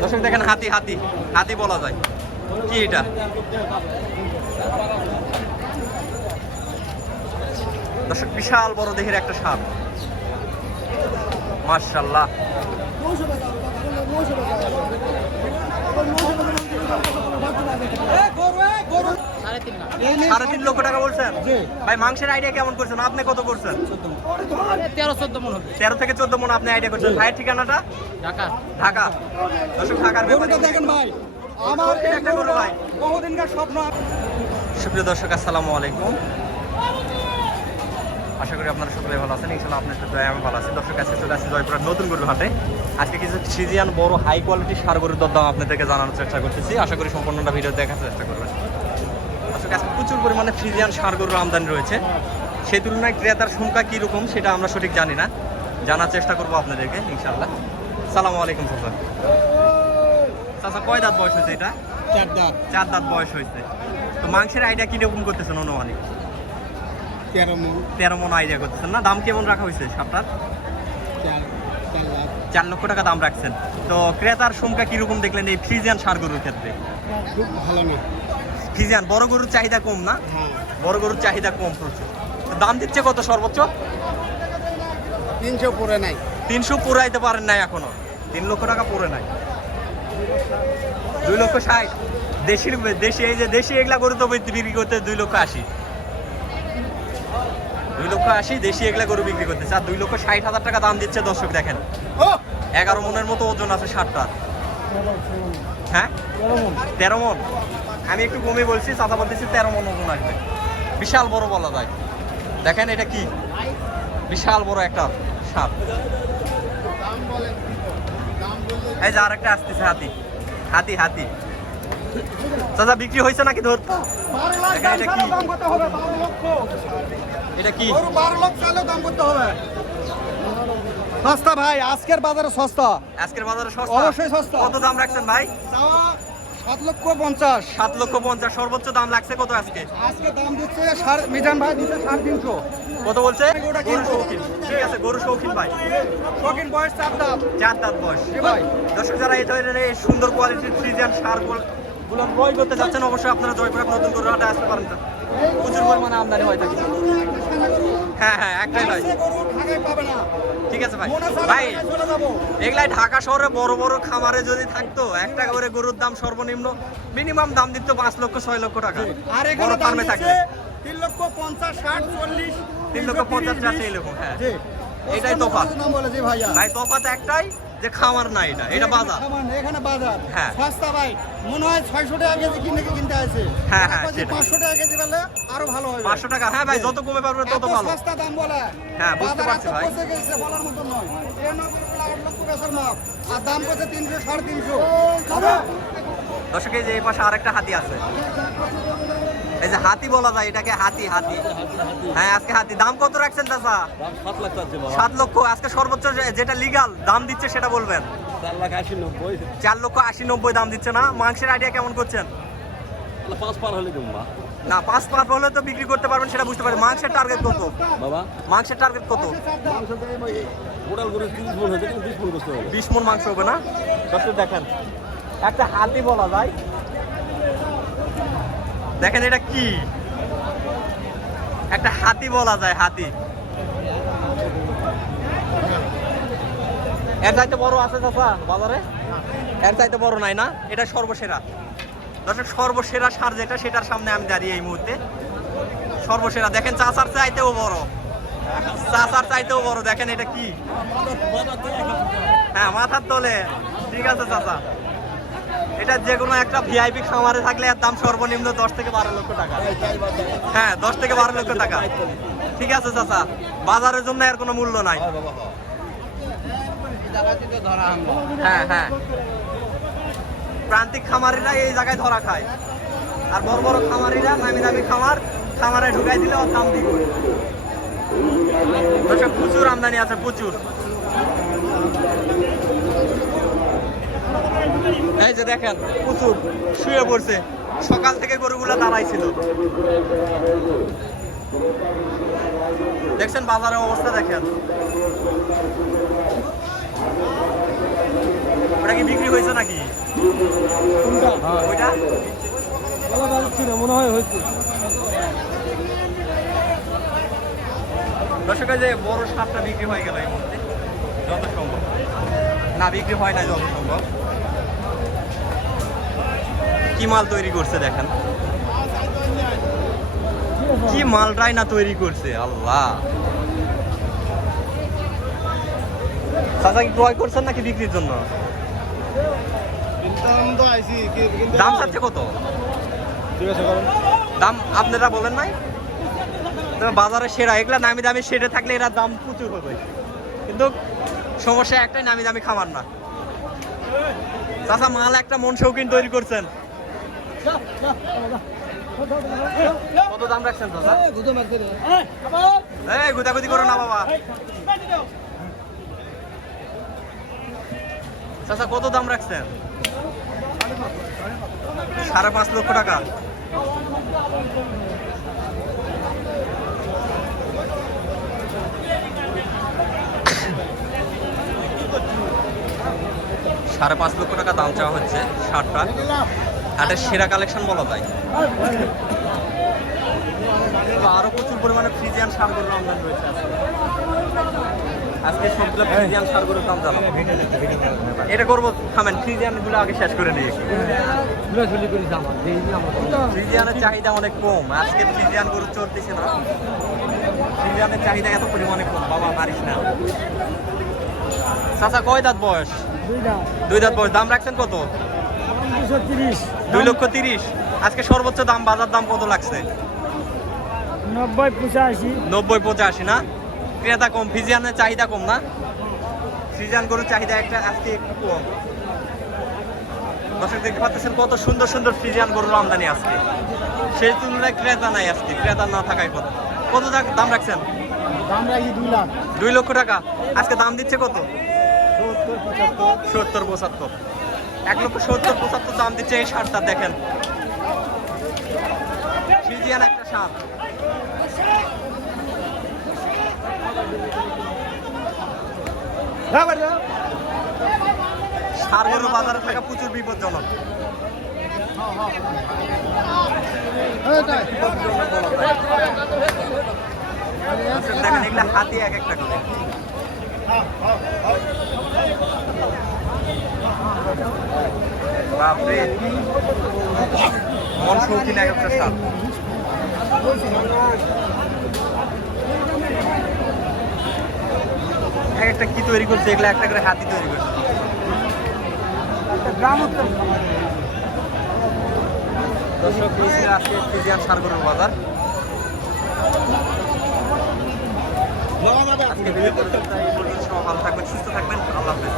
দর্শক দেখেন হাতি হাতি হাতি বলা যায় কি এটা দর্শক বিশাল বড় দেহের একটা সাপ মাশাআল্লাহ সাড়ে 3 লক্ষ টাকা বলছেন ভাই মাংসের আইডিয়া কেমন করছেন আপনি কত করছেন 13-14 মন হবে 13 থেকে 14 মন আপনি আইডিয়া করছেন ভাইয়ের ঠিকানাটা ঢাকা ঢাকা দর্শক ঢাকার ব্যাপারে দেখেন ভাই আমার একটা গরু ভাই বহুদিনকার স্বপ্ন সুপ্রিয় দর্শক আসসালামু আলাইকুম আশা করি আপনারা সকলে ভালো আছেন ইনশাআল্লাহ আপনাদের দয়ায় আমি ভালো আছি দর্শক আজকে চলে আসছি জয়পুরের নতুন গরুর হাটে আজকে কিছু ফ্রিজিয়ান বড় হাই কোয়ালিটি সার গরুর দরদাম আপনাদেরকে জানানোর চেষ্টা করতেছি আশা করি সম্পূর্ণটা ভিডিও দেখার চেষ্টা করবেন দর্শক আজকে প্রচুর পরিমাণে ফ্রিজিয়ান সার গরুর আমদানি রয়েছে সেই তুলনায় ক্রেতার সংখ্যা কীরকম সেটা আমরা সঠিক জানি না জানার চেষ্টা করবো আপনাদেরকে ইনশাআল্লাহ আসসালামু আলাইকুম চাচা চাচা কয় দাঁত বয়স হয়েছে এটা 4 দাঁত বয়স হয়েছে তো মাংসের আইডিয়া কিরকম করতেছেন অনুমানিক 13 মন আইডিয়া করতেছেন না দাম কেমন রাখা হয়েছে সাপটার 4 লক্ষ টাকা দাম রাখছেন তো ক্রেতার সংখ্যা কিরকম দেখলেন এই ফ্রিজিয়ান সার গরুর ক্ষেত্রে খুব ভালো না ফ্রিজিয়ান বড় গরুর চাহিদা কম না বড় গরুর চাহিদা কম প্রচুর তো দাম দিচ্ছে কত সর্বোচ্চ 300 পরে নাই 300 পুরাইতে পারেন নাই এখনো 3 লক্ষ টাকা পরে নাই 2 লক্ষ 60 দেশি এই যে দেশি এগুলা গরু তো বিক্রি করতে 2 লক্ষ 80 2 লক্ষ 80 দেশি এগুলা গরু বিক্রি করতেছে আর 2 লক্ষ 60 হাজার টাকা দাম দিচ্ছে দর্শক দেখেন 11 মনের মতো ওজন আছে সারটা হ্যাঁ 13 মন আমি একটু কমে বলছি চাচা বলতেছি 13 মন ওজন আসবে বিশাল বড় বলা যায় দেখেন এটা কি বিশাল বড় একটা সাপ এই যে আরেকটা আসতেছে হাতি হাতি হাতি চাচা বিক্রি হয়েছে নাকি ধরতো এটা কি এটা কি 12 লক্ষ চাইলেও দাম করতে হবে সস্তা ভাই আজকের বাজারে সস্তা আজকের বাজারে সস্তা অবশ্যই সস্তা কত দাম রাখছেন ভাই 7 লক্ষ 50 সর্বোচ্চ দাম লাগছে কত আজকে আজকে দাম দিচ্ছে মিজান ভাই দিচ্ছে 350 কত বলছে গরু শৌখিন ঠিক আছে গরু শৌখিন ভাই শৌখিন বয়স 4 দাঁত বয়স ভাই দর্শক যারা এই ধরনের এই সুন্দর কোয়ালিটির ফ্রিজিয়ান সার গুলো ক্রয় করতে যাচ্ছেন অবশ্যই আপনারা জয়পুর নতুন গরু হাটে আসতে পারেন প্রচুর পরিমাণে আমদানি হয় থাকে হ্যাঁ হ্যাঁ একটাই নয় ঠিক আছে ভাই ভাই এগুলাই ঢাকা শহরে বড় বড় খামারে যদি থাকতো একটা করে গরুর দাম সর্বনিম্ন মিনিমাম দাম দিত 5 লক্ষ 6 লক্ষ টাকা আর এখানে ফার্মে থাকবে 3 লক্ষ 50 60 40 3 লক্ষ 50 চাচ্ছে এই লক্ষ হ্যাঁ এটাই তফাৎ নাম বলে জি ভাইয়া ভাই তফাৎ একটাই যে খামার না এটা বাজার এখানে বাজার হ্যাঁ সস্তা ভাই মনে হয় 600 টাকা কেজি কিনতে আছে হ্যাঁ হ্যাঁ সেটা 500 টাকা কেজি পেলে আরো ভালো হবে 500 টাকা হ্যাঁ ভাই যত কমে পারবে তত ভালো সস্তা দাম বলে হ্যাঁ বুঝতে পারছি ভাই বলার মত নয় এর না 8 লক্ষ টাকার মাপ আর দাম কত 300 350 দর্শক এই যে এই পাশে আরেকটা হাতি আছে এই যে হাতি বলা যায় এটাকে হাতি হাতি হ্যাঁ আজকে হাতি দাম কত রাখছেন চাচা 7 লক্ষ আজকে সর্বোচ্চ যেটা লিগাল দাম দিচ্ছে সেটা বলবেন 4 লক্ষ 80-90 দাম দিচ্ছে না মাংসের আইডিয়া কেমন করছেন 5 পার হলে দেবো না 5 পার হলে তো বিক্রি করতে পারবেন সেটা বুঝতে পারি মাংসের টার্গেট কত বাবা মাংসের টার্গেট কত টোটাল করে 30 মন হয়েছে কিন্তু 20 মন করতে হবে 20 মন মাংস হবে না দর্শক দেখেন একটা হাতি বলা যায় দেখেন এটা কি একটা হাতি বলা যায় হাতি এর চাইতে বড় আছে চাচা বাজারে এর চাইতে বড় নাই না এটা সর্বসেরা দর্শক সর্বসেরা সার যেটা সেটার সামনে আমি দাঁড়িয়ে এই মুহূর্তে সর্বসেরা দেখেন চাচার চাইতেও বড় চাচার চাইতেও বড় দেখেন এটা কি হ্যাঁ মাথার তলে ঠিক আছে চাচা এটা যে কোনো একটা ভিআইপি খামারে থাকলে এর দাম সর্বনিম্ন 10 থেকে 12 লক্ষ টাকা হ্যাঁ 10 থেকে 12 লক্ষ টাকা ঠিক আছে চাচা বাজারের জন্য এর কোনো মূল্য নাই হ্যাঁ হ্যাঁ প্রান্তিক খামারিরা এই জায়গায় ধরা খায় আর বড় বড় খামারিরা নামি দামি খামারে ঢুকাই দিলে ওর দাম দিবে প্রচুর আমদানি আছে প্রচুর এই যে দেখেন প্রচুর শুয়ে পড়ছে সকাল থেকে গরুগুলা দাঁড়াইছিল দেখছেন বাজারের অবস্থা দেখেন ওটা কি বিক্রি হয়েছে নাকি? ওইটা মনে হয় হয়েছে। দর্শক যে বড় সাপটা বিক্রি হয়ে গেল এই মুহূর্তে যত সম্ভব। না বিক্রি হয় না যত সম্ভব। কি মাল তৈরি করছে দেখেন, কি মালটাই না তৈরি করছে আল্লাহ। চাচা কি ক্রয় করছেন নাকি বিক্রির জন্য? দাম চাচ্ছে কত? দাম আপনারা বলেন নাই? বাজারে সেরা এগুলা নামি দামি সেরে থাকলে এরা দাম প্রচুর হবে, কিন্তু সমস্যা একটাই, নামি দামি খাবার না। চাচা মাল একটা মন শৌখিন তৈরি করছেন, কত দাম রাখছেন চাচা? এই গুদাগুদি করো না বাবা। চাচা কত দাম রাখছেন? 5.5 লক্ষ টাকা। $5.5 লক্ষ টাকা দাম চাওয়া হচ্ছে শার্টটা। এটা সেরা কালেকশন বলা যায়। আরো প্রচুর পরিমাণে ফ্রিজিয়ান সারগরুর আমদানি রয়েছে আজকে। সবগুলো ফ্রিজিয়ান সারগরুর দাম জানাবো। এটা করবো, থামেন, ফ্রিজিয়ান গুলো আগে শেষ করে নিয়ে। ফ্রিজিয়ানের চাহিদা অনেক কম আজকে, ফ্রিজিয়ান গরু চলতেছে না। ফ্রিজিয়ানের চাহিদা এত পরিমাণে কম, বাবা মারিস না। চাচা কয় দাঁত বয়স? 2 দাঁত বয়স। দাম রাখছেন কত? 2,30,000। আজকে সর্বোচ্চ দাম, বাজার দাম কত লাগছে? 90-85 না? ক্রেতা কম, ফ্রিজিয়ানের চাহিদা কম না? ফ্রিজিয়ান গরুর চাহিদা একটা আজকে একটু কম। দর্শক দেখতে পাচ্ছেন কত সুন্দর সুন্দর ফ্রিজিয়ান গরুর আমদানি আজকে, সেই তুলনায় ক্রেতা নাই আজকে। ক্রেতা না থাকায় কত কত দাম রাখছেন? 2 লক্ষ টাকা। আজকে দাম দিচ্ছে কত? 70-75। 1,70,75 দাম দিচ্ছে এই শার্টটা। দেখেন ফ্রিজিয়ান একটা শার্ট। সারগরু বাজারে থাকা প্রচুর বিপজ্জনক। দেখেন এগুলা হাতি এক একটা করে। বাপরে, মন শৌখিন এক একটা সার। এক একটা কি তৈরি করছে, এগুলো একটা করে হাতি তৈরি করছে। দর্শক আজকে ফ্রিজিয়ান সারগরুর বাজার। আজকে ভিডিও পর্যন্ত ভালো থাকবেন, সুস্থ থাকবেন, আল্লাহ হাফেজ।